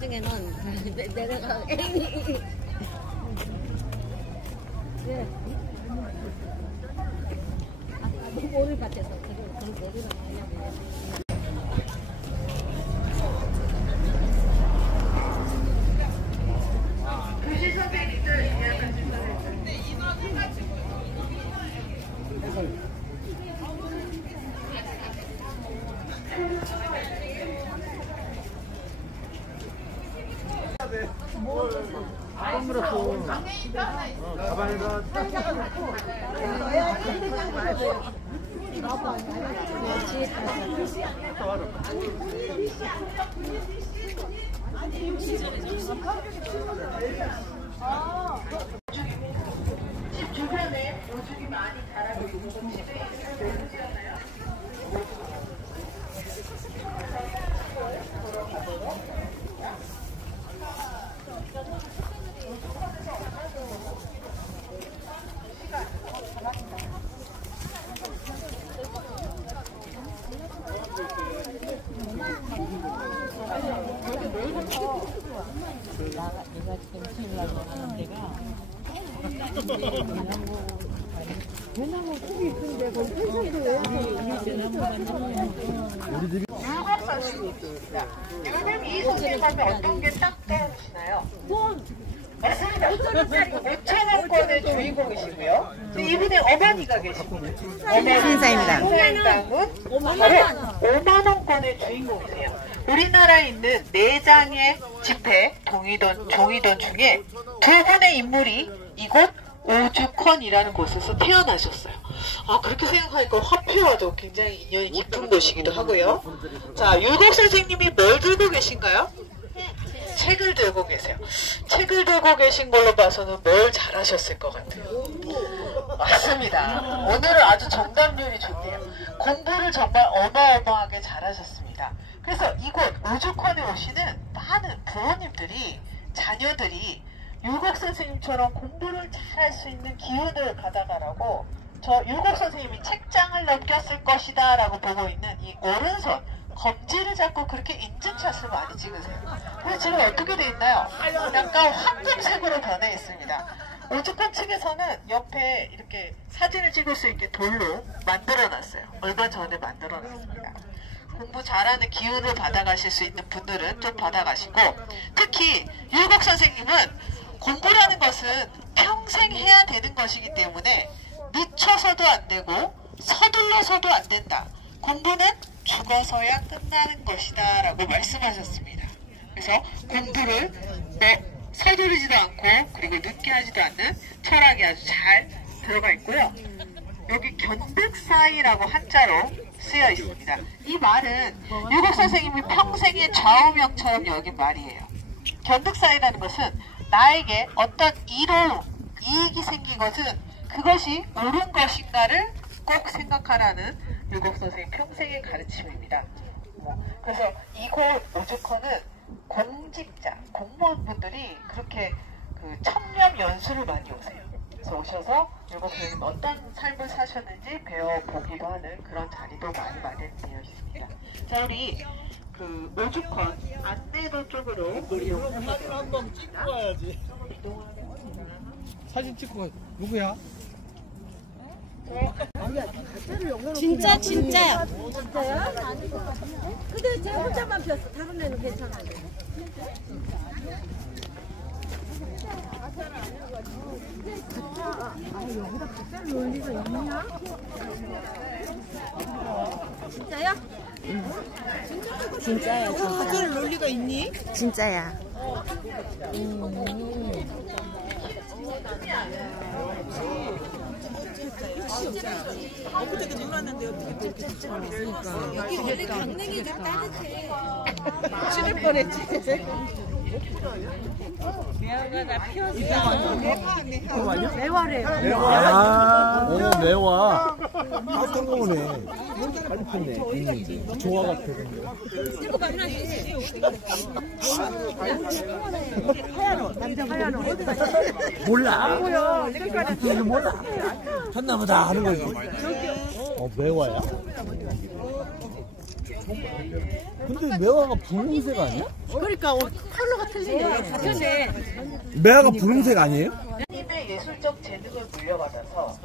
나중에는 내가 네. 모를 같아서 그런 모르는 교실 선생님들 예약을 아무렇고 가방에다 집 주변에 오죽이 많이 자라고 있고 집에 있는 되잖아요. 내가 정치인이라고 하는 데가 대나무 숲이 있는데 거기 펜션도 왜 우리 집이 율곡 선생님입니다. 요즘 이 선생님하면 어떤 게 딱 떠오르시나요? 맞습니다. 5,000원권의 주인공이시고요. 이분의 어머니가 계십니다. 신사임당. 신사임당은 5만원권의 주인공이세요. 우리나라에 있는 4장의 지폐, 종이돈 중에 두 분의 인물이 이곳 오죽헌이라는 곳에서 태어나셨어요. 그렇게 생각하니까 화폐와도 굉장히 인연이 깊은 곳이기도 하고요. 자, 율곡 선생님이 뭘 들고 계신가요? 책을 들고 계세요. 책을 들고 계신 걸로 봐서는 뭘 잘하셨을 것 같아요. 맞습니다. 오늘은 아주 정답률이 좋네요. 공부를 정말 어마어마하게 잘하셨습니다. 그래서 이곳 오죽헌에 오시는 많은 부모님들이, 자녀들이 율곡 선생님처럼 공부를 잘할 수 있는 기운을 받아가라고 저 율곡 선생님이 책장을 넘겼을 것이다 라고 보고 있는 이 오른손 검지를 잡고 그렇게 인증샷을 많이 찍으세요. 그래서 지금 어떻게 돼 있나요? 약간 황금색으로 변해 있습니다. 오죽헌 측에서는 옆에 이렇게 사진을 찍을 수 있게 돌로 만들어놨어요. 얼마 전에 만들어놨습니다. 공부 잘하는 기운을 받아가실 수 있는 분들은 좀 받아가시고, 특히 율곡 선생님은 공부라는 것은 평생 해야 되는 것이기 때문에 늦춰서도 안 되고 서둘러서도 안 된다. 공부는 죽어서야 끝나는 것이다 라고 말씀하셨습니다. 그래서 공부를 서두르지도 않고 그리고 늦게 하지도 않는 철학이 아주 잘 들어가 있고요. 여기 견득사이라고 한자로 쓰여 있습니다. 이 말은 율곡 선생님이 평생의 좌우명처럼 여긴 말이에요. 견득사이라는 것은 나에게 어떤 이익이 생긴 것은 그것이 옳은 것인가를 꼭 생각하라는 율곡 선생님 평생의 가르침입니다. 그래서 이곳 오죽헌은 공직자, 공무원분들이 그렇게 청렴 연수를 많이 오세요. 그래서 오셔서 율곡 선생님 어떤 삶을 사셨는지 배워보기도 하는 그런 자리도 많이 마련되어 있습니다. 자, 우리 오죽헌 안내도 쪽으로 사진 한번 찍고 가야지. 사진 찍고 가. 누구야? 진짜야. 진짜야? 근데 제가 혼자만 폈어. 다른 애는 괜찮아요. 여기다 가짜를 놀 리가 있냐? 진짜야? 진짜야. 가짜를 놀 리가 있니? 진짜야. 어떻게 놀았는데 어떻게 그렇게 그러니까 여기 원래 강냉이 좀 따뜻해. 찌를 뻔했지. 매화가 피었어. 매화래요. 매화. 오, 매화. 어떤 거 오네. 빨리 폈네. 조화 같아. 하얀 남자 하얀 옷. 몰라. 이거 몰라. 폈나보다 하는 거지. 매화야? 근데 매화가 분홍색 아니야? 그러니까 컬러가 틀리네. 매화가 분홍색 아니에요? 님의 예술적 재능을 물려받아서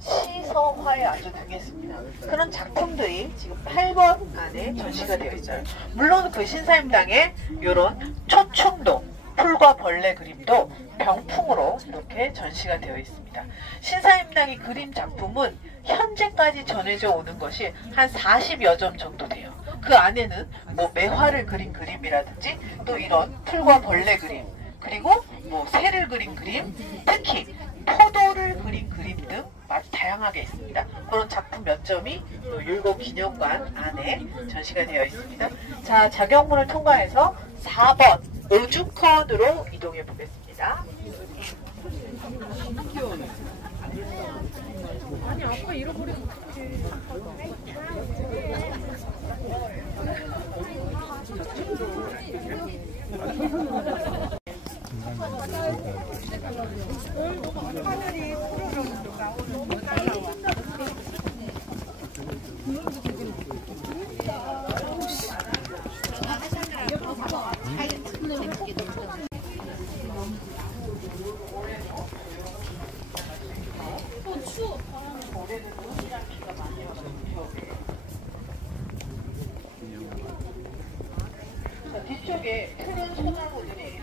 시서화에 아주 등했습니다. 그런 작품들이 지금 8번 안에 전시가 되어 있어요. 물론 그 신사임당의 이런 초충동 풀과 벌레 그림도 병풍으로 이렇게 전시가 되어 있습니다. 신사임당의 그림 작품은 현재까지 전해져 오는 것이 한 40여 점 정도 돼요. 그 안에는 뭐 매화를 그린 그림이라든지 또 이런 풀과 벌레 그림, 그리고 뭐 새를 그린 그림, 특히 포도를 그린 그림 등 아주 다양하게 있습니다. 그런 작품 몇 점이 율곡 기념관 안에 전시가 되어 있습니다. 자, 자경문을 통과해서 4번 오죽헌으로 이동해 보겠습니다. 아니 아빠 잃어버리면 자, 뒤쪽에 푸른 소나무들이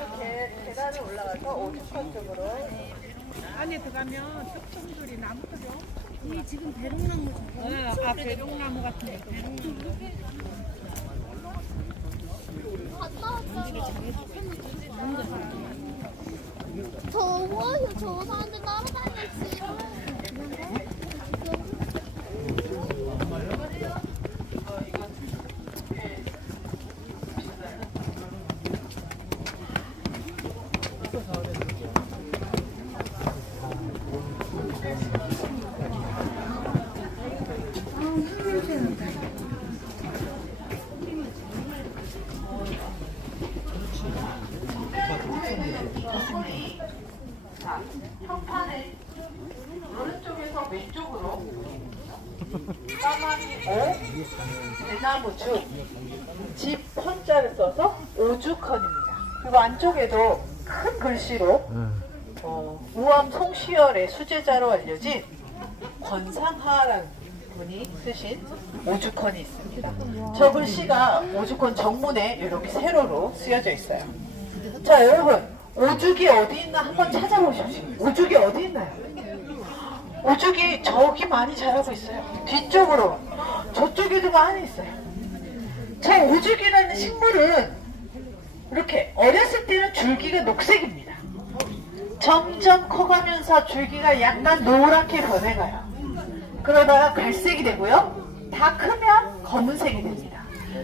이렇게 계단을 올라가서 오죽헌 쪽으로 안에 들어가면 뚝섬들이 나무들이 이 지금 대롱나무 아 대롱나무 같은 거 더워요. 저 사람들 따라다니기 싫어요. 자, 형판을 오른쪽에서 왼쪽으로 까마귀 오, 대나무 주, 집 헌자를 써서 오죽헌입니다. 그리고 안쪽에도 큰 글씨로 우암 송시열의 수제자로 알려진 권상하라는 분이 쓰신 오죽헌이 있습니다. 저 글씨가 오죽헌 정문에 이렇게 세로로 쓰여져 있어요. 자, 여러분, 오죽이 어디 있나 한번 찾아보십시오. 오죽이 어디 있나요? 오죽이 저기 많이 자라고 있어요. 뒤쪽으로. 저쪽에도 많이 있어요. 저 오죽이라는 식물은 이렇게 어렸을 때는 줄기가 녹색입니다. 점점 커가면서 줄기가 약간 노랗게 변해가요. 그러다가 갈색이 되고요. 다 크면 검은색이 됩니다.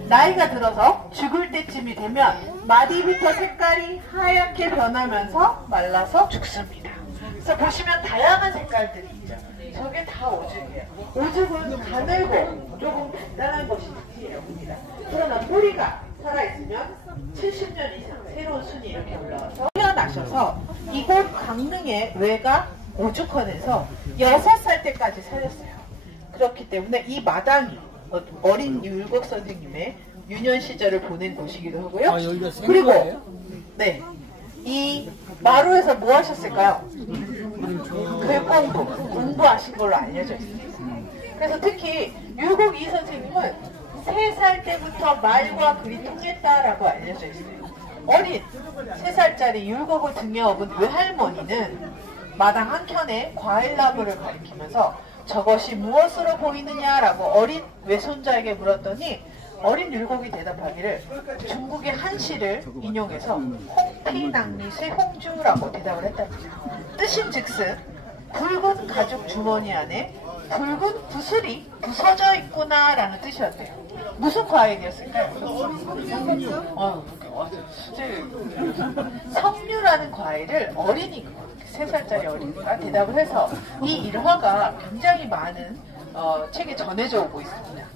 나이가 들어서 죽을 때쯤이 되면 마디부터 색깔이 하얗게 변하면서 말라서 죽습니다. 그래서 보시면 다양한 색깔들이 있죠. 저게 다 오죽이에요. 오죽은 가늘고 조금 단단한 것이 특징입니다. 그러나 뿌리가 살아있으면 70년 이상 새로운 순이 이렇게 올라와서 태어나셔서 이곳 강릉의 외가 오죽헌에서 6살 때까지 살았어요. 그렇기 때문에 이 마당이 어린 율곡 선생님의 유년 시절을 보낸 곳이기도 하고요. 아, 여기가 그리고 생과예요? 네, 이 마루에서 뭐 하셨을까요? 공부하신 걸로 알려져 있습니다. 그래서 특히 율곡 이 선생님은 3살 때부터 말과 글이 통했다라고 알려져 있어요. 어린 3살짜리 율곡을 등에 업은 외할머니는 마당 한켠에 과일나무를 가리키면서 저것이 무엇으로 보이느냐라고 어린 외손자에게 물었더니 어린 율곡이 대답하기를 중국의 한시를 인용해서 홍피낭리 쇠홍주라고 대답을 했답니다. 뜻인즉슨 붉은 가죽 주머니 안에 붉은 구슬이 부서져 있구나 라는 뜻이었대요. 무슨 과일이었을까요? 석류라는 과일을 어린이가 3살짜리 어린이가 대답을 해서 이 일화가 굉장히 많은 책에 전해져 오고 있습니다.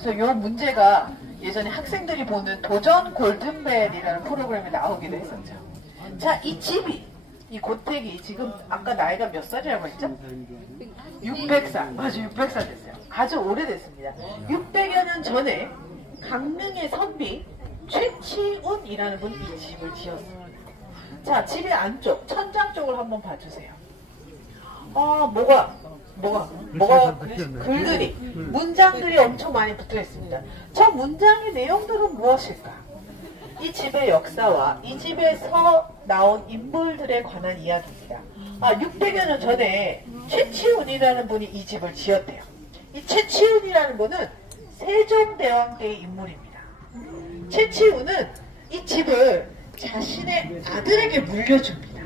그래서 이 문제가 예전에 학생들이 보는 도전 골든벨이라는 프로그램에 나오기도 했었죠. 자, 이 집이 이 고택이 지금 아까 나이가 몇 살이라고 했죠? 600살. 맞아, 600살 됐어요. 아주 오래됐습니다. 600여 년 전에 강릉의 선비 최치운이라는 분이 이 집을 지었습니다. 자, 집의 안쪽, 천장 쪽을 한번 봐주세요. 글들이, 문장들이 엄청 많이 붙어 있습니다. 저 문장의 내용들은 무엇일까? 이 집의 역사와 이 집에서 나온 인물들에 관한 이야기입니다. 600여 년 전에 최치운이라는 분이 이 집을 지었대요. 이 최치운이라는 분은 세종대왕 때의 인물입니다. 최치운은 이 집을 자신의 아들에게 물려줍니다.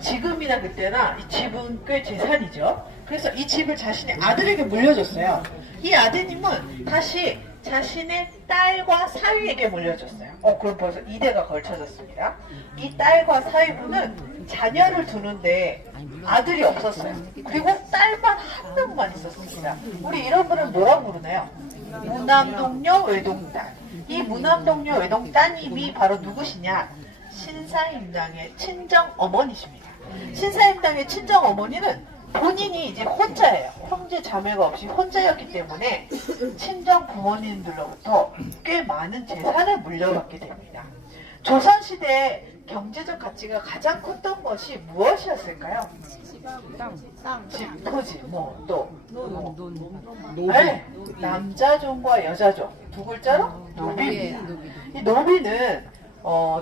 지금이나 그때나 이 집은 꽤 재산이죠. 그래서 이 집을 자신의 아들에게 물려줬어요. 이 아드님은 다시 자신의 딸과 사위에게 물려줬어요. 그럼 벌써 2대가 걸쳐졌습니다. 이 딸과 사위분은 자녀를 두는데 아들이 없었어요. 그리고 딸만 한 명만 있었습니다. 우리 이런 분을 뭐라고 부르나요? 무남동녀 외동딸. 이 무남동녀 외동따님이 바로 누구시냐? 신사임당의 친정 어머니십니다. 신사임당의 친정 어머니는 본인이 이제 혼자예요. 형제 자매가 없이 혼자였기 때문에 친정 부모님들로부터 꽤 많은 재산을 물려받게 됩니다. 조선시대의 경제적 가치가 가장 컸던 것이 무엇이었을까요? 집, 토지, 남자종과 여자종. 두 글자로? 노비입니다. 이 노비는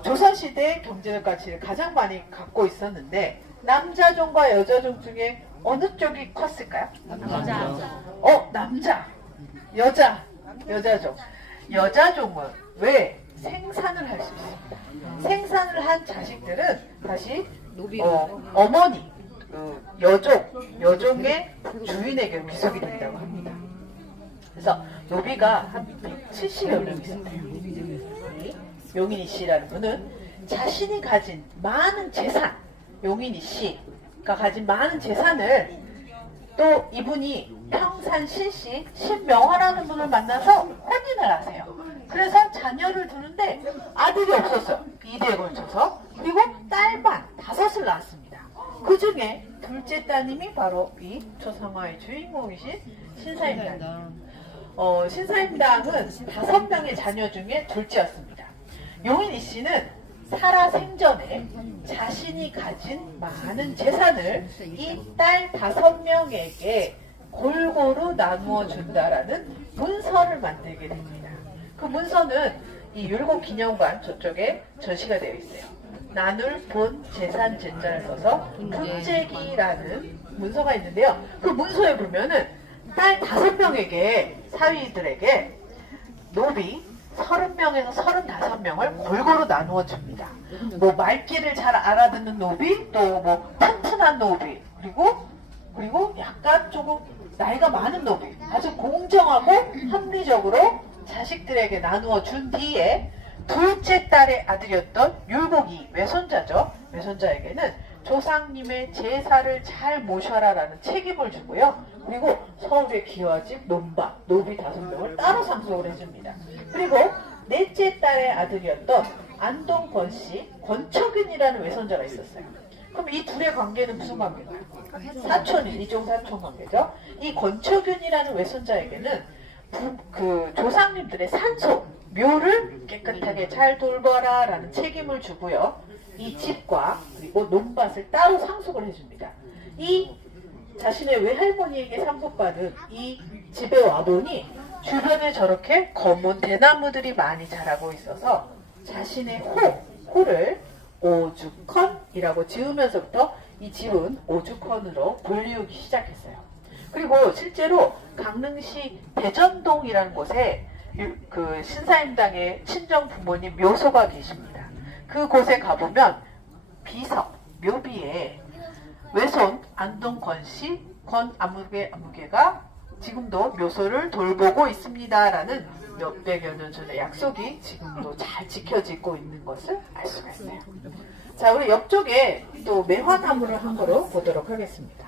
조선시대의 경제적 가치를 가장 많이 갖고 있었는데 남자종과 여자종 중에 어느 쪽이 컸을까요? 남자. 여자종. 여자종은 왜 생산을 할 수 있습니다. 생산을 한 자식들은 다시 어머니, 여종의 주인에게 귀속이 된다고 합니다. 그래서 노비가 한 170여 명 있었대요. 용인이 씨라는 분은 자신이 가진 많은 재산, 용인이 씨가 가진 많은 재산을 또 이분이 평산신씨 신명화라는 분을 만나서 혼인을 하세요. 그래서 자녀를 두는데 아들이 없었어요. 2대에 걸쳐서. 그리고 딸만 5을 낳았습니다. 그 중에 둘째 따님이 바로 이 초상화의 주인공이신 신사임당이에요. 신사임당은 5명의 자녀 중에 둘째였습니다. 용인이 씨는 살아 생전에 자신이 가진 많은 재산을 이 딸 5명에게 골고루 나누어 준다라는 문서를 만들게 됩니다. 그 문서는 이 율곡기념관 저쪽에 전시가 되어 있어요. 나눌 본 재산 제자를 써서 분재기라는 문서가 있는데요. 그 문서에 보면은 딸 5명에게 사위들에게 노비 30명에서 35명을 골고루 나누어 줍니다. 말귀를 잘 알아듣는 노비, 또 튼튼한 노비, 그리고 약간 조금 나이가 많은 노비, 아주 공정하고 합리적으로 자식들에게 나누어 준 뒤에 둘째 딸의 아들이었던 율곡이 외손자죠. 외손자에게는 조상님의 제사를 잘 모셔라라는 책임을 주고요. 그리고 서울의 기와집, 논밭, 노비 5명을 따로 상속을 해줍니다. 그리고 넷째 딸의 아들이었던 안동권씨, 권초균이라는 외손자가 있었어요. 그럼 이 둘의 관계는 무슨 관계인가요? 사촌인, 이종 사촌 관계죠. 이 권초균이라는 외손자에게는 그 조상님들의 산소, 묘를 깨끗하게 잘 돌봐라 라는 책임을 주고요. 이 집과 그리고 논밭을 따로 상속을 해줍니다. 이 자신의 외할머니에게 상속받은 이 집에 와보니 주변에 저렇게 검은 대나무들이 많이 자라고 있어서 자신의 호를 오죽헌이라고 지으면서부터 이 집은 오죽헌으로 불리우기 시작했어요. 그리고 실제로 강릉시 대전동이라는 곳에 그 신사임당의 친정 부모님 묘소가 계십니다. 그곳에 가보면 비석, 묘비에 외손 안동권씨 권아무개가 지금도 묘소를 돌보고 있습니다라는 몇백여 년 전의 약속이 지금도 잘 지켜지고 있는 것을 알 수가 있어요. 자, 우리 옆쪽에 또 매화나무를 한 그루 보도록 하겠습니다.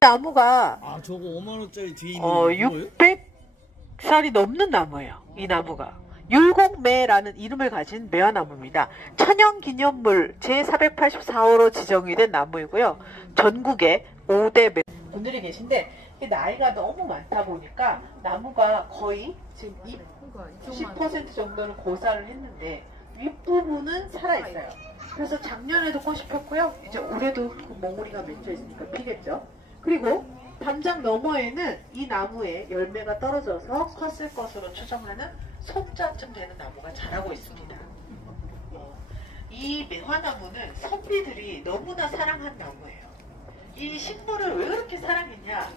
나무가 저거 5만 원짜리 뒤에 있는 거 600살이 넘는 나무예요. 이 나무가 율곡매라는 이름을 가진 매화나무입니다. 천연기념물 제484호로 지정이 된 나무이고요. 전국에 5대 분들이 계신데 나이가 너무 많다 보니까 나무가 거의 지금 10% 정도는 고사를 했는데 윗부분은 살아있어요. 그래서 작년에도 꽃이 폈고요. 이제 올해도 그 몽우리가 맺혀 있으니까 피겠죠. 그리고 담장 너머에는 이 나무에 열매가 떨어져서 컸을 것으로 추정하는 손자쯤 되는 나무가 자라고 있습니다. 이 매화나무는 선비들이 너무나 사랑한 나무예요. 이 식물을 왜 그렇게 사랑했냐?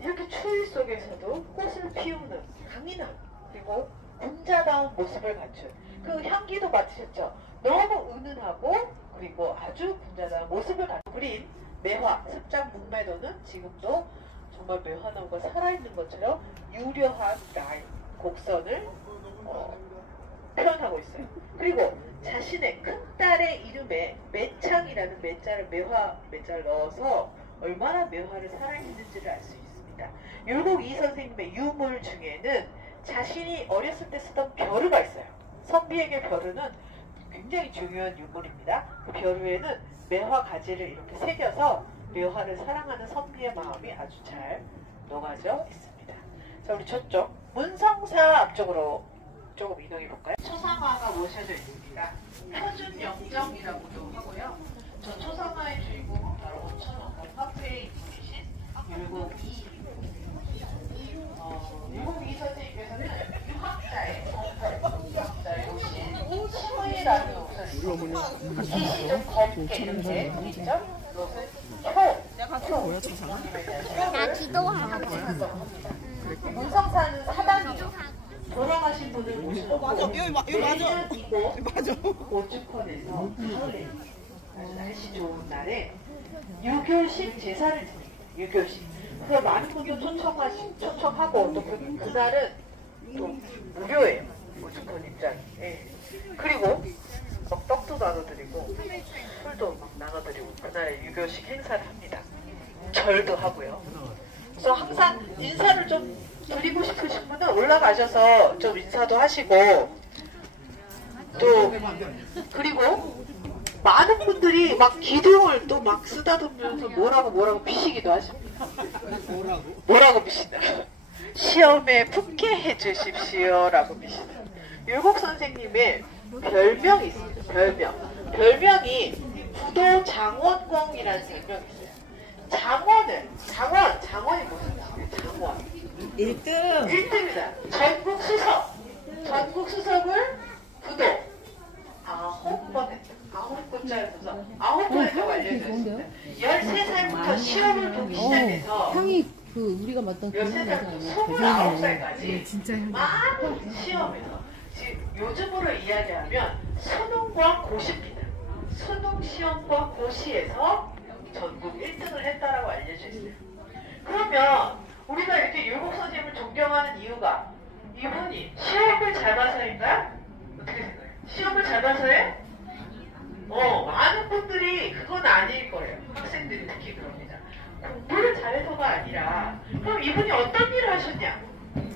이렇게 추위 속에서도 꽃을 피우는 강인함, 그리고 군자다운 모습을 갖춘 그 향기도 맡으셨죠. 너무 은은하고 그리고 아주 군자다운 모습을 갖춘 그린 매화, 습작 목매도는 지금도 정말 매화나무가 살아있는 것처럼 유려한 라인, 곡선을 표현하고 있어요. 그리고 자신의 큰딸의 이름에 매창이라는 매자를 매화 매자를 넣어서 얼마나 매화를 사랑했는지를 알 수 있습니다. 율곡 이 선생님의 유물 중에는 자신이 어렸을 때 쓰던 벼루가 있어요. 선비에게 벼루는 굉장히 중요한 유물입니다. 그 벼루에는 매화 가지를 이렇게 새겨서 매화를 사랑하는 선비의 마음이 아주 잘 녹아져 있습니다. 자, 우리 저쪽 문성사 앞쪽으로 조금 이동해 볼까요? 초상화가 모셔져 있습니다. 표준영정이라고도 하고요. 저 초상화의 주인공은 바로 5,000원 화폐에 인물이신 율곡 이 선생님께서는 유학자의 오신 시무이라는 옷을 입고 시시 좀 검게 이렇게 있죠? 이것은 나 기도하고. 문성사는 사당이요. 돌아가신 분을 모시고 매년 이곳 오죽헌에서 가을에 날씨 좋은 날에 유교식 제사를 드립니다. 유교식. 그래서 많은 분들 초청하고 또 그날은 또 무료예요. 오죽헌 입장이. 예. 그리고 막 떡도 나눠드리고 술도 막 나눠드리고 그날에 유교식 행사를 합니다. 절도 하고요. 그래서 항상 인사를 좀 드리고 싶으신 분은 올라가셔서 좀 인사도 하시고 또 그리고 많은 분들이 막 기둥을 또 막 쓰다듬으면서 뭐라고 비시기도 하십니다. 뭐라고 비신다. 시험에 붙게 해주십시오 라고 비신다. 율곡 선생님의 별명이 있습니다. 별명이 부도 장원공이라는 별명이 있어요. 장원이 무슨 뜻이에요? 장원 1등입니다. 전국 수석을 부도 9번 했죠. 9번째를 써서 9번이라고 알려져 있습니다. 13살부터 시험을 보기 시작해서 향이 우리가 맡던 13살부터 29살까지 많은 시험에서 지금 요즘으로 이야기하면 수능과 고시입니다. 수능 시험과 고시에서 전국 1등을 했다라고 알려져 있어요. 그러면 우리가 이렇게 율곡 선생님을 존경하는 이유가 이분이 시험을 잘 봐서인가? 어떻게 생각해요? 시험을 잘 봐서요? 많은 분들이 그건 아닐 거예요. 학생들이 특히 그럽니다. 공부를 잘해서가 아니라 그럼 이분이 어떤 일을 하셨냐?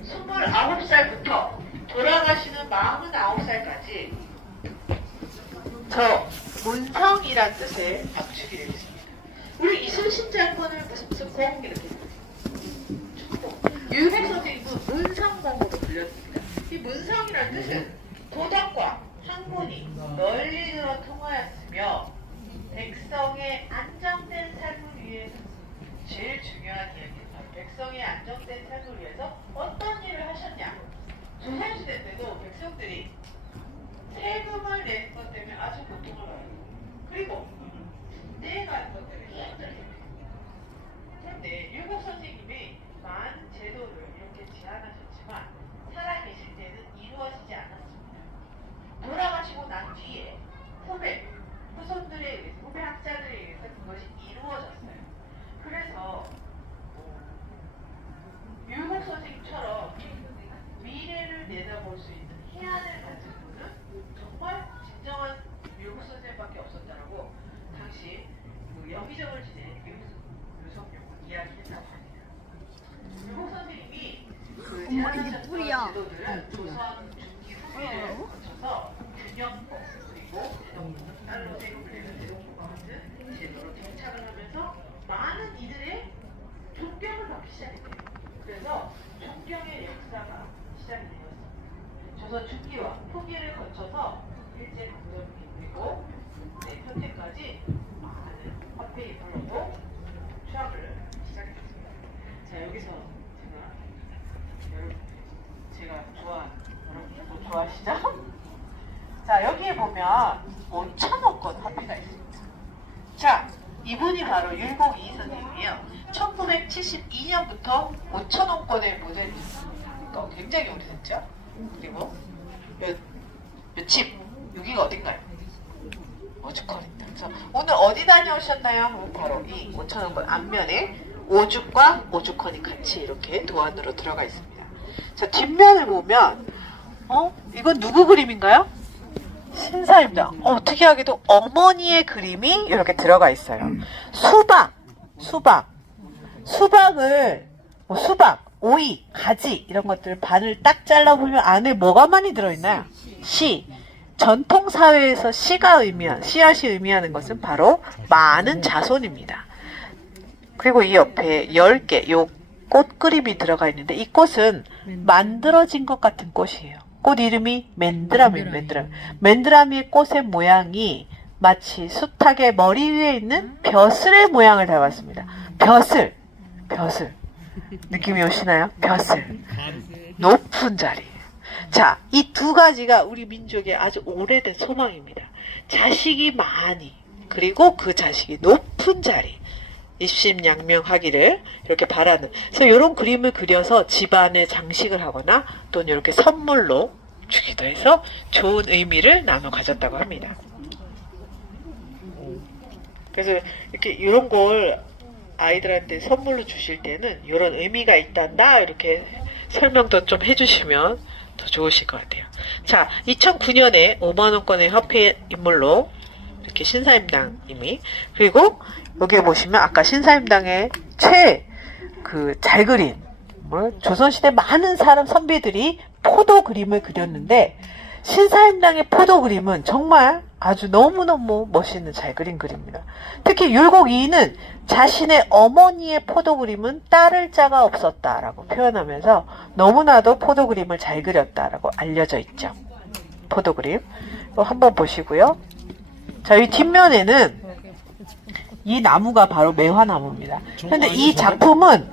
29살부터 돌아가시는 49살까지 저 문성이란 뜻의 박축이를 했습니다. 우리 이순신 장군을 무슨 공 이렇게 율곡 선생님은 문성공으로 불렸습니다. 이 문성이라는 뜻은 도덕과 학문이 널리 들어 통하였으며 백성의 안정된 삶을 위해서 제일 중요한 이야기입니다. 백성의 안정된 삶을 위해서 어떤 일을 하셨냐? 조선시대 때도 백성들이 세금을 내는 것 때문에 아주 고통을 받아요. 그리고 군대에 가는 것 때문에 힘들어요. 그런데 율곡 선생님이 많은 제도를 이렇게 제안하셨지만 살아계실 때는 이루어지지 않았습니다. 돌아가시고 난 뒤에 후손들에 의해서, 후배 학자들에 의해서 그것이 이루어졌어요. 그래서 율곡 선생님처럼 미래를 내다볼 수 있는 해안을 가진 분은 정말 진정한 율곡 선생님밖에 없었다라고 당시 여기저기를 지낸 유성룡은 이야기했다고 합니다. 율곡 선생님이 제안하셨던 제도들은 조선 시작이 돼요. 그래서 존경의 역사가 시작이 되었습니다. 조선 중기와 후기를 거쳐서 일제강점기 그리고 현재까지 많은 화폐 인물로 추락을 시작했습니다. 자, 여기서 제가 좋아하는, 여러분들도 좋아하시죠? 자, 여기에 보면 5,000원 권 화폐가 있습니다. 자, 이분이 바로 율곡이 선생님이에요. 1972년부터 5,000원 권의 모델이 그러니까 굉장히 오래됐죠. 그리고 요 집, 여기가 어딘가요? 오죽헌입니다. 그래서 오늘 어디 다녀오셨나요? 바로 이 5,000원 권 앞면에 오죽과 오죽헌이 같이 이렇게 도안으로 들어가 있습니다. 자, 뒷면을 보면 이건 누구 그림인가요? 신사입니다. 특이하게도 어머니의 그림이 이렇게 들어가 있어요. 수박을 수박, 오이, 가지 이런 것들 반을 딱 잘라보면 안에 뭐가 많이 들어있나요? 씨. 전통 사회에서 씨앗이 의미하는 것은 바로 많은 자손입니다. 그리고 이 옆에 10개 요 꽃 그림이 들어가 있는데 이 꽃은 만들어진 것 같은 꽃이에요. 꽃 이름이 맨드라미입니다. 맨드라미의 꽃의 모양이 마치 숱하게 머리 위에 있는 벼슬의 모양을 닮았습니다. 벼슬. 느낌이 오시나요? 벼슬. 높은 자리. 자, 이 두 가지가 우리 민족의 아주 오래된 소망입니다. 자식이 많이, 그리고 그 자식이 높은 자리, 입심양명하기를 이렇게 바라는. 그래서 이런 그림을 그려서 집안에 장식을 하거나 또는 이렇게 선물로 주기도 해서 좋은 의미를 나눠 가졌다고 합니다. 그래서 이렇게 이런 걸 아이들한테 선물로 주실 때는 이런 의미가 있단다 이렇게 설명도 좀 해주시면 더 좋으실 것 같아요. 자, 2009년에 5만원권의 화폐 인물로 이렇게 신사임당님이, 그리고 여기에 보시면 아까 신사임당의 잘 그린 조선시대 많은 사람 선비들이 포도 그림을 그렸는데 신사임당의 포도 그림은 정말 아주 너무너무 멋있는 잘 그린 그림입니다. 특히 율곡 2는 자신의 어머니의 포도 그림은 따를 자가 없었다라고 표현하면서 너무나도 포도 그림을 잘 그렸다라고 알려져 있죠. 포도 그림 한번 보시고요. 자, 이 뒷면에는 이 나무가 바로 매화나무입니다. 그런데 이 작품은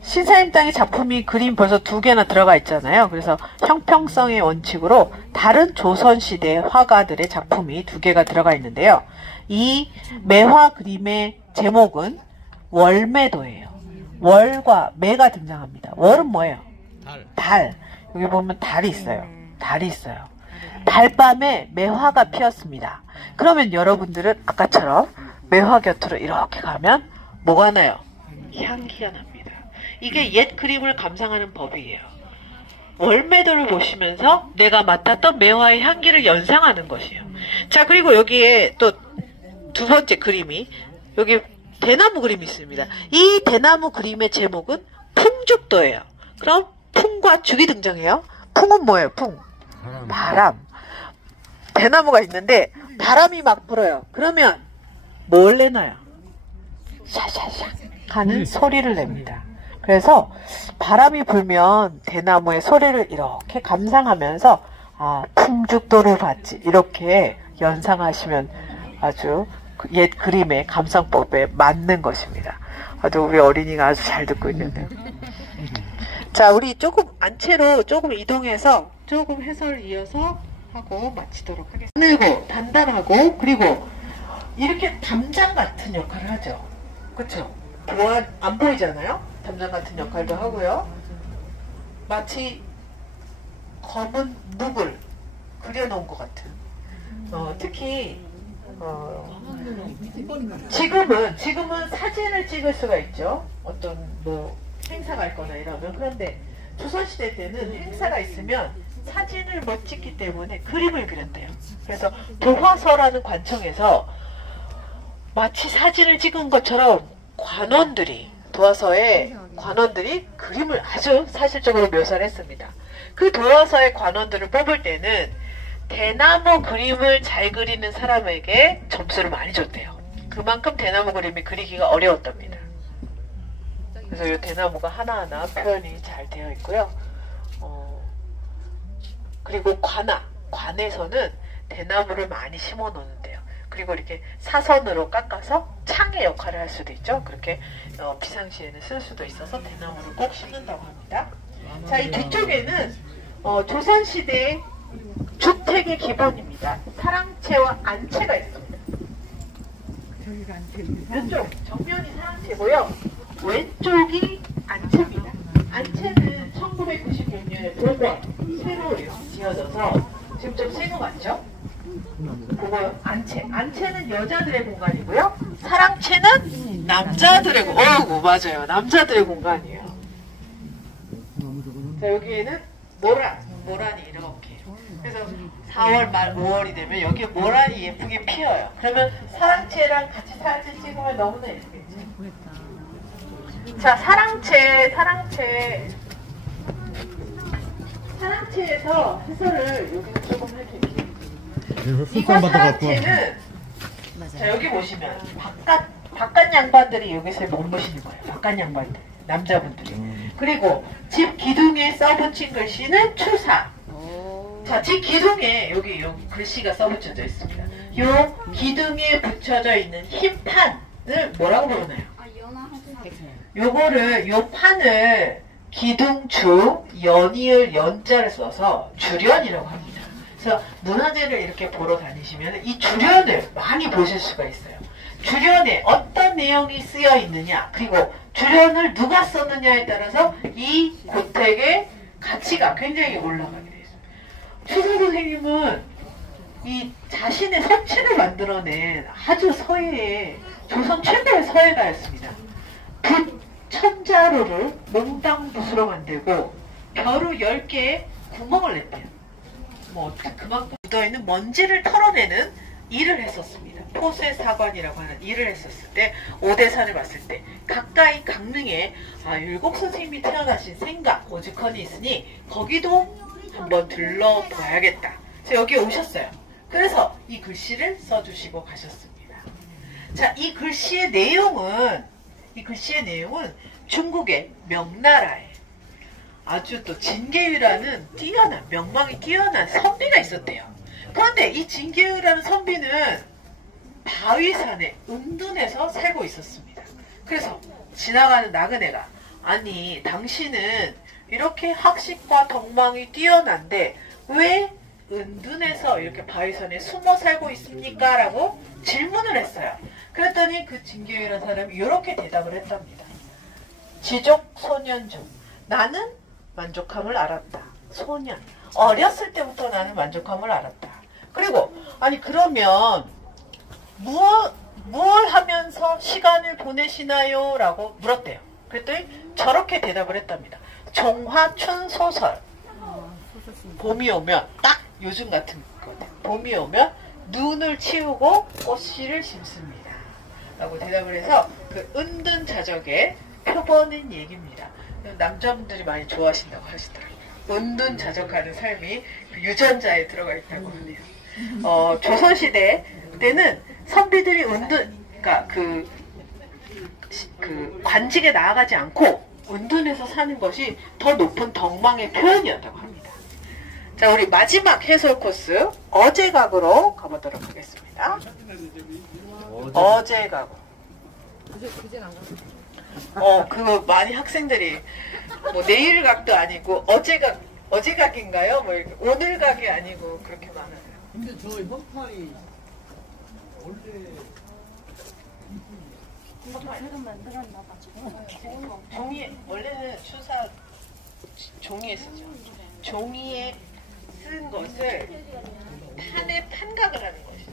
신사임당의 작품이 그림 벌써 2개나 들어가 있잖아요. 그래서 형평성의 원칙으로 다른 조선시대 화가들의 작품이 2개가 들어가 있는데요. 이 매화 그림의 제목은 월매도예요. 월과 매가 등장합니다. 월은 뭐예요? 달. 여기 보면 달이 있어요. 달밤에 매화가 피었습니다. 그러면 여러분들은 아까처럼 매화 곁으로 이렇게 가면 뭐가 나요? 향기가 납니다. 이게 옛 그림을 감상하는 법이에요. 월매도를 보시면서 내가 맡았던 매화의 향기를 연상하는 것이에요. 자, 그리고 여기에 또 2번째 그림이 여기 대나무 그림이 있습니다. 이 대나무 그림의 제목은 풍죽도예요. 그럼 풍과 죽이 등장해요. 풍은 뭐예요? 바람. 대나무가 있는데 바람이 막 불어요. 그러면 뭘 내나요? 샤샤샥 하는 소리를 냅니다. 그래서 바람이 불면 대나무의 소리를 이렇게 감상하면서 풍죽도를 봤지 이렇게 연상하시면 아주 옛 그림의 감상법에 맞는 것입니다. 아주 우리 어린이가 아주 잘 듣고 있는데요. 자, 우리 조금 안채로 조금 이동해서 조금 해설 이어서 하고 마치도록 하겠습니다. 늘고 단단하고 그리고 이렇게 담장 같은 역할을 하죠. 그렇죠? 안 보이잖아요? 담장 같은 역할도 하고요. 마치 검은 묵을 그려놓은 것 같은. 특히 지금은 사진을 찍을 수가 있죠. 어떤 행사가 있거나 이러면. 그런데 조선시대 때는 행사가 있으면 사진을 못 찍기 때문에 그림을 그렸대요. 그래서 도화서라는 관청에서 마치 사진을 찍은 것처럼 도화서의 관원들이 그림을 아주 사실적으로 묘사를 했습니다. 그 도화서의 관원들을 뽑을 때는 대나무 그림을 잘 그리는 사람에게 점수를 많이 줬대요. 그만큼 대나무 그림이 그리기가 어려웠답니다. 그래서 이 대나무가 하나하나 표현이 잘 되어 있고요. 그리고 관에서는 대나무를 많이 심어 놓는데요. 그리고 이렇게 사선으로 깎아서 창의 역할을 할 수도 있죠. 그렇게 비상시에는 쓸 수도 있어서 대나무를 꼭 심는다고 합니다. 자, 이 뒤쪽에는 조선시대의 주택의 기본입니다. 사랑채와 안채가 있습니다. 왼쪽 정면이 사랑채고요. 왼쪽이 안채입니다. 안채는 1996년에 도과 새로 지어져서 지금 좀 새 거 같죠? 그거요. 안채는 여자들의 공간이고요. 사랑채는 남자들의 공간. 맞아요. 남자들의 공간이에요. 자, 여기에는 모란이 이렇게. 그래서 4월 말 5월이 되면 여기에 모란이 예쁘게 피어요. 그러면 사랑채랑 같이 사진 찍으면 너무나 예쁘겠죠. 자, 사랑채에서 해설을 여기는 조금 해드릴게요. 이거 사랑채는 자, 여기 보시면 바깥 양반들이 여기서 머무시는 거예요. 바깥 양반들, 남자분들이. 그리고 집 기둥에 써붙인 글씨는 추사. 자, 집 기둥에 여기 글씨가 써붙여져 있습니다. 요 기둥에 붙여져 있는 흰 판을 뭐라고 부르나요? 요 판을 기둥주 연이을 연자를 써서 주련이라고 합니다. 그래서 문화재를 이렇게 보러 다니시면 이 주련을 많이 보실 수가 있어요. 주련에 어떤 내용이 쓰여 있느냐, 그리고 주련을 누가 썼느냐에 따라서 이 고택의 가치가 굉장히 올라가게 되어 있습니다. 추사 선생님은 이 자신의 성취를 만들어낸 아주 서예의 조선 최고의 서예가였습니다. 천자루를 몽당붓으로 만들고 벼루 10개에 구멍을 냈대요. 그만큼 묻어있는 먼지를 털어내는 일을 했었습니다. 포쇄사관이라고 하는 일을 했었을 때 오대산을 봤을 때 가까이 강릉에 율곡 선생님이 태어나신 생각 오죽헌이 있으니 거기도 한번 들러봐야겠다. 그래서 여기 오셨어요. 그래서 이 글씨를 써주시고 가셨습니다. 자, 이 글씨의 내용은 중국의 명나라에 아주 또 진계유라는 명망이 뛰어난 선비가 있었대요. 그런데 이 진계유라는 선비는 바위산에 은둔해서 살고 있었습니다. 그래서 지나가는 나그네가 아니 당신은 이렇게 학식과 덕망이 뛰어난데 왜 은둔해서 이렇게 바위산에 숨어 살고 있습니까? 라고 질문을 했어요. 그랬더니 그 진계유라는 사람이 이렇게 대답을 했답니다. 지족 소년 중 나는 만족함을 알았다. 소년. 어렸을 때부터 나는 만족함을 알았다. 그리고 아니 그러면 무엇 하면서 시간을 보내시나요? 라고 물었대요. 그랬더니 저렇게 대답을 했답니다. 종화춘 소설. 봄이 오면 딱 요즘 같은 거. 봄이 오면 눈을 치우고 꽃씨를 심습니다. 라고 대답을 해서 그 은둔자적의 표본인 얘기입니다. 남자분들이 많이 좋아하신다고 하시더라고요. 은둔자적하는 삶이 그 유전자에 들어가 있다고 하네요. 조선시대 때는 선비들이 그러니까 그 관직에 나아가지 않고 은둔해서 사는 것이 더 높은 덕망의 표현이었다고 합니다. 자, 우리 마지막 해설 코스 어제각으로 가보도록 하겠습니다. 어제각. 그거 많이 학생들이 내일각도 아니고 어제각인가요? 이렇게 오늘각이 아니고 그렇게 많아요. 근데 저 현판이 원래 종이 원래는 추사 종이에 쓰죠. 종이에 쓴 것을 판에 판각을 하는 것이죠.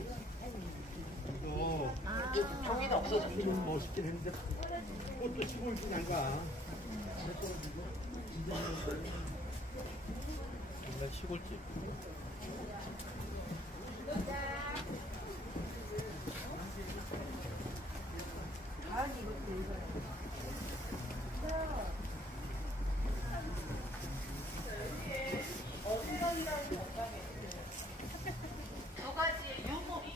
종이는 없어졌죠. 좀 멋있긴 했는데 그것도 시골집 안 가. 옛날 시골집. 두 가지의 유물이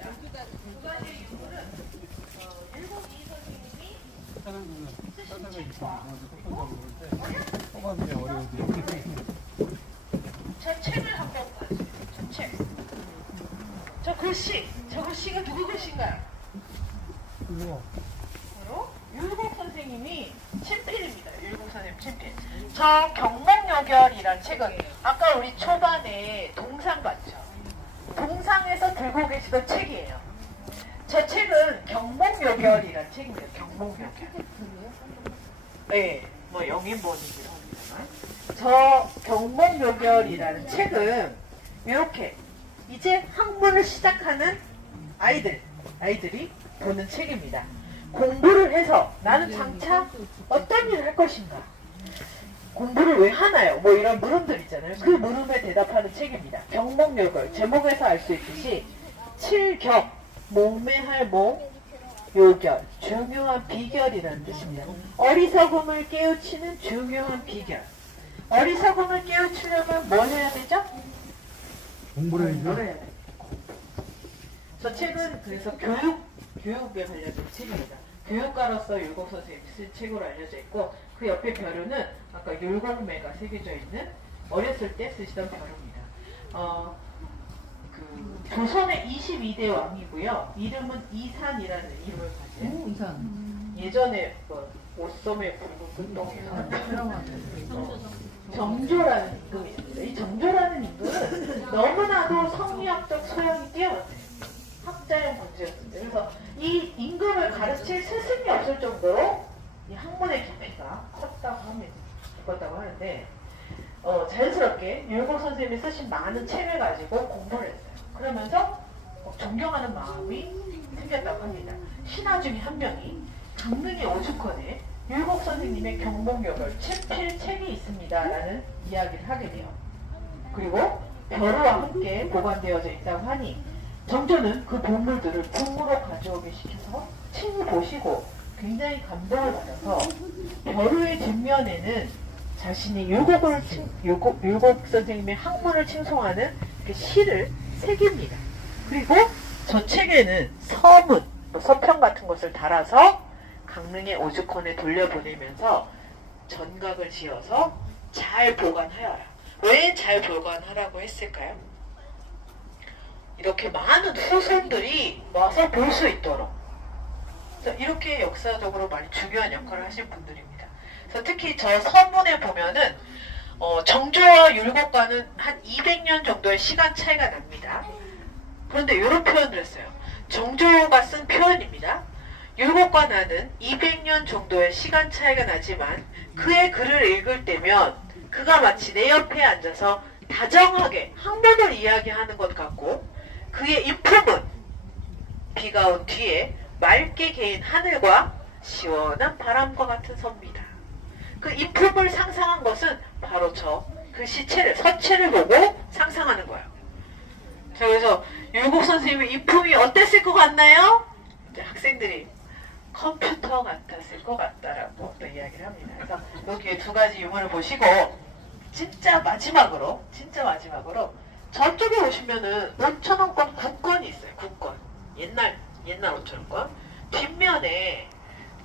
두 가지의 유물은 일본이 선생님이 저 책을 한번 봐주세요. 저 책. 저 글씨. 저 글씨가 누구 글씨인가요? 바로 율곡 선생님이 친필입니다. 율곡 선생님 친필. 저 경목요결이란 책은 아까 우리 초반에 동상 봤죠? 동상에서 들고 계시던 책이에요. 저 책은 경목요결이란 책입니다. 경목요결. 네, 뭐 영인본이기도 합니다만. 저 경목요결이라는 책은 이렇게 이제 학문을 시작하는 아이들이 보는 책입니다. 공부를 해서 나는 장차 어떤 일을 할 것인가? 공부를 왜 하나요? 뭐 이런 물음들 있잖아요. 그 물음에 대답하는 책입니다. 경목요결. 제목에서 알 수 있듯이 칠격, 목매할 목, 요결, 중요한 비결이라는 뜻입니다. 어리석음을 깨우치는 중요한 비결. 어리석음을 깨우치려면 뭘 해야 되죠? 공부를 해야죠. 해야 돼요. 저 책은 그래서 교육에 관련된 책입니다. 교육가로서 율곡 선생님이 쓴 책으로 알려져 있고 그 옆에 벼루는 아까 율곡매가 새겨져 있는 어렸을 때 쓰시던 벼루입니다. 조선의 22대 왕이고요. 이름은 이산이라는 이름을 가진 이산. 예전에 옷소매 붉은 끝동에서 정조라는 임금이 있습니다. 이 정조라는 임금은 너무나도 성리학적 소양이 뛰어났어요. 학자형 권지였습니다. 그래서 이 임금을 가르칠 스승이 없을 정도로 이 학문의 깊이가 깊었다고 하는데 자연스럽게 율곡 선생님이 쓰신 많은 책을 가지고 공부를 했어요. 그러면서 존경하는 마음이 생겼다고 합니다. 신하 중에 한 명이 강릉의 오죽헌에 율곡 선생님의 경목요결 친필 책이 있습니다 라는 이야기를 하게 돼요. 그리고 벼루와 함께 보관되어져 있다고 하니 정조는 그 보물들을 궁으로 가져오게 시켜서 친히 보시고 굉장히 감동을 받아서 벼루의 뒷면에는 자신이 율곡 선생님의 학문을 칭송하는 그 시를 새깁니다. 그리고 저 책에는 서문, 서평 같은 것을 달아서 강릉의 오죽헌에 돌려보내면서 전각을 지어서 잘 보관하여라. 왜 잘 보관하라고 했을까요? 이렇게 많은 후손들이 와서 볼 수 있도록. 이렇게 역사적으로 많이 중요한 역할을 하신 분들입니다. 그래서 특히 저 서문에 보면은 정조와 율곡과는 한 200년 정도의 시간 차이가 납니다. 그런데 이런 표현을 했어요. 정조가 쓴 표현입니다. 율곡과 나는 200년 정도의 시간 차이가 나지만 그의 글을 읽을 때면 그가 마치 내 옆에 앉아서 다정하게 학문을 이야기하는 것 같고 그의 인품은 비가 온 뒤에 맑게 개인 하늘과 시원한 바람과 같은 선입니다. 그 인품을 상상한 것은 바로 그 시체를, 서체를 보고 상상하는 거예요. 자, 그래서 율곡 선생님의 인품이 어땠을 것 같나요? 학생들이 컴퓨터 같았을 것 같다라고 또 이야기를 합니다. 그래서 여기에 두 가지 유물을 보시고 진짜 마지막으로 저쪽에 오시면은 5,000원권 국권이 있어요. 국권. 옛날 5,000원권. 뒷면에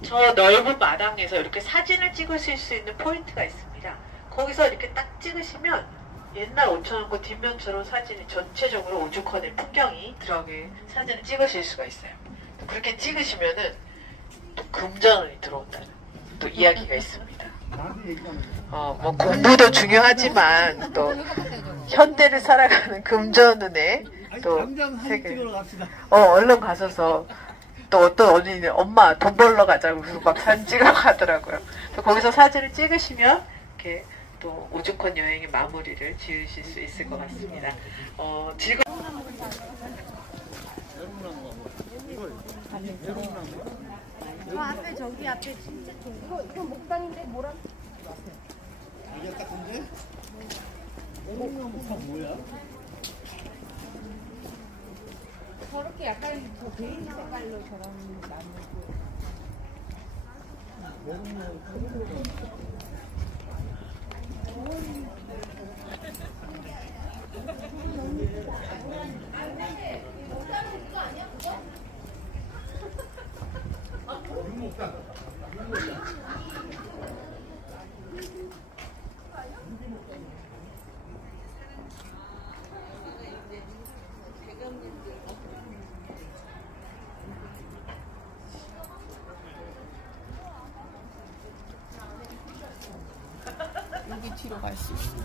저 넓은 마당에서 이렇게 사진을 찍으실 수 있는 포인트가 있습니다. 거기서 이렇게 딱 찍으시면 옛날 5,000원권 뒷면처럼 사진이 전체적으로 오죽헌의 풍경이 들어가게 사진을 찍으실 수가 있어요. 그렇게 찍으시면은 또 금전운이 들어온다는 또 이야기가 있습니다. 뭐 공부도 중요하지만 또 현대를 살아가는 금전운에 또 세계 얼른 가셔서 또 어떤 어린이는 엄마 돈 벌러 가자고 막 사진 찍으러 가더라고요. 거기서 사진을 찍으시면 이렇게 또 오죽헌 여행의 마무리를 지으실 수 있을 것 같습니다. 저 앞에 저기 앞에 진짜 이거 목단인데 뭐라? 이게 같은데? 목단 뭐야? 저렇게 약간 더 베이지 색깔로 저런 나무고. 목단. 여기 뒤로 갈 수 있어.